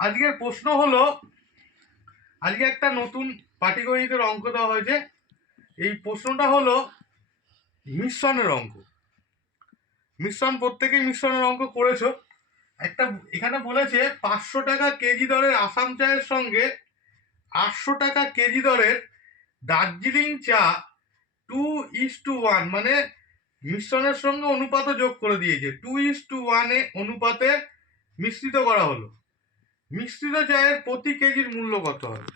আজকের প্রশ্ন হলো, আজকে একটা নতুন পাটিগণিতের অঙ্ক দেওয়া হয়েছে। এই প্রশ্নটা হলো মিশ্রণের অঙ্ক। মিশ্রণ, প্রত্যেকেই মিশ্রণের অঙ্ক করেছো। একটা এখানে বলেছে 500 টাকা কেজি দরের আসাম চায়ের সঙ্গে 800 টাকা কেজি দরের দার্জিলিং চা 2:1, মানে মিশ্রণের সঙ্গে অনুপাতও যোগ করে দিয়েছে। 2:1 অনুপাতে মিশ্রিত করা হলো। মিশ্রিত চায়ের প্রতি কেজির মূল্য কত হবে?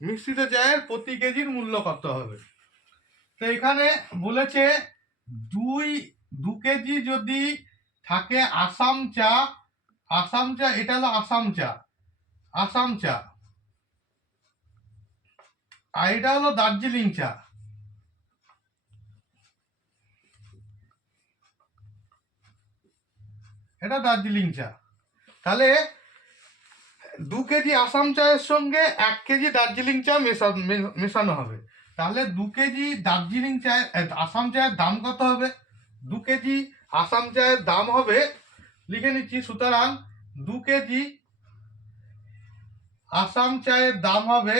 মিশ্রিত চায়ের প্রতি কেজির মূল্য কত হবে? তো এখানে বলেছে 2 কেজি যদি থাকে আসাম চা, এটা হলো আসাম চা, আর এটা হলো দার্জিলিং চা। এটা দার্জিলিং চা। তাহলে 2 কেজি আসাম চায়ের সঙ্গে 1 কেজি দার্জিলিং চা মেশানো হবে। তাহলে 2 কেজি দার্জিলিং চায়ের আসাম চায়ের দাম কত হবে? 2 কেজি আসাম চায়ের দাম হবে, লিখে নিচ্ছি, সুতরাং 2 কেজি আসাম চায়ের দাম হবে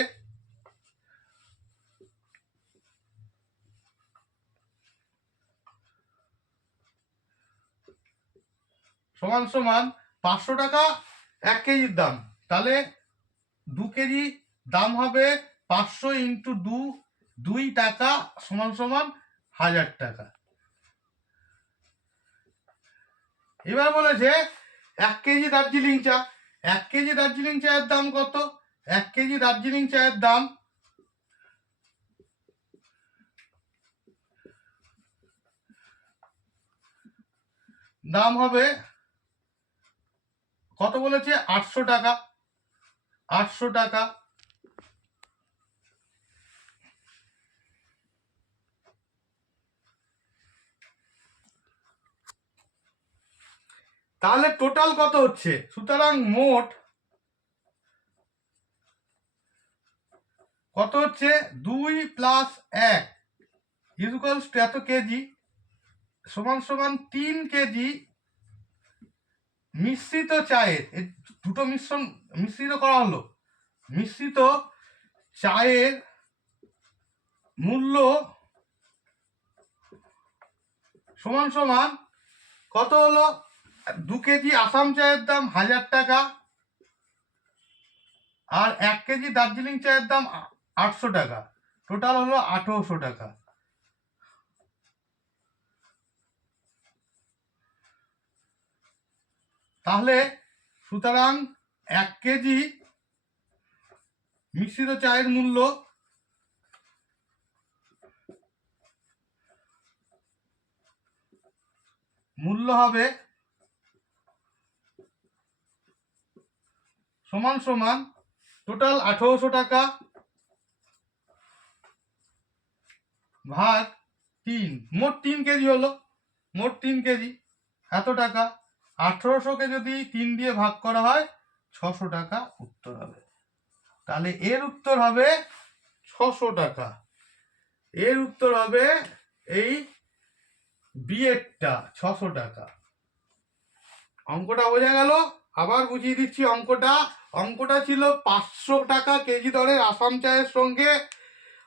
সমান সমান 500 টাকা 1 কেজির দাম। তাহলে 2 কেজি দাম হবে 500 ইন্টু 2 টাকা সমান সমান 1000 টাকা। এবার বলেছে 1 কেজি দার্জিলিং চা। 1 কেজি দার্জিলিং চায়ের দাম কত? 1 কেজি দার্জিলিং চায়ের দাম হবে কত বলেছে? 800 টাকা। 800 টাকা। তাহলে টোটাল কত হচ্ছে? সুতরাং মোট কত হচ্ছে? 2 + 1 ইকুয়ালস টু এত কেজি সমান সমান 3 কেজি মিশ্রিত চায়ের, দুটো মিশ্রিত করা হলো, মিশ্রিত চায়ের মূল্য সমান সমান কত হলো? 2 কেজি আসাম চায়ের দাম 1000 টাকা, আর 1 কেজি দার্জিলিং চায়ের দাম 800 টাকা। টোটাল হলো 1800 টাকা। তাহলে সুতরাং 1 কেজি মিশ্রিত চায়ের মূল্য হবে সমান সমান টোটাল 1800 টাকা ভাগ 3, মোট 3 কেজি হলো, মোট 3 কেজি এত টাকা। 1800-কে যদি 3 দিয়ে ভাগ করা হয় 600 টাকা উত্তর হবে। তাহলে এর উত্তর হবে 600 টাকা। এর উত্তর হবে এই বিয়েরটা 600 টাকা। অঙ্কটা বোঝা গেল? আবার বুঝিয়ে দিচ্ছি অঙ্কটা ছিল 500 টাকা কেজি দরের আসাম চায়ের সঙ্গে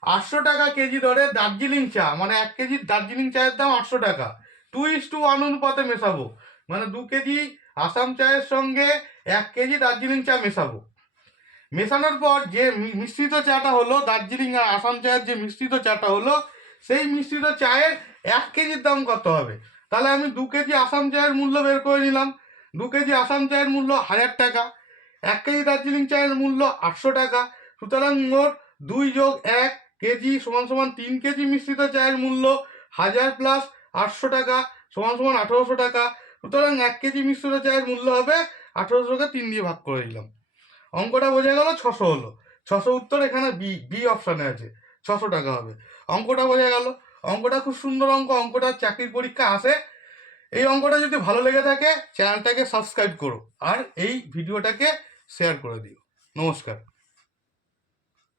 800 টাকা কেজি দরের দার্জিলিং চা, মানে 1 কেজি দার্জিলিং চায়ের দাম 800 টাকা, 2:1 অনুপাতে মেশাবো। মানে 2 কেজি আসাম চায়ের সঙ্গে 1 কেজি দার্জিলিং চা মেশাবো। মেশানোর পর যে মিশ্রিত চাটা হলো, দার্জিলিং আর আসাম চায়ের যে মিশ্রিত চাটা হলো, সেই মিশ্রিত চায়ের 1 কেজির দাম কত হবে? তাহলে আমি 2 কেজি আসাম চায়ের মূল্য বের করে নিলাম। 2 কেজি আসাম চায়ের মূল্য 1000 টাকা, 1 কেজি দার্জিলিং চায়ের মূল্য 800 টাকা। সুতরাং মোট 2 + 1 কেজি সমান সমান 3 কেজি মিশ্রিত চায়ের মূল্য 1000 + 800 টাকা সমান সমান 1800 টাকা। সুতরাং 1 কেজি মিশ্রিত চায়ের মূল্য হবে 1800-কে 3 দিয়ে ভাগ করে দিলাম। অঙ্কটা বোঝা গেল? 600 হলো। 600 উত্তর এখানে বি অপশানে আছে, 600 টাকা হবে। অঙ্কটা বোঝা গেল? অঙ্কটা খুব সুন্দর অঙ্ক, অঙ্কটা চাকরির পরীক্ষা আসে। এই অঙ্কটা যদি ভালো লেগে থাকে চ্যানেলটাকে সাবস্ক্রাইব করো আর এই ভিডিওটাকে শেয়ার করে দিও। নমস্কার।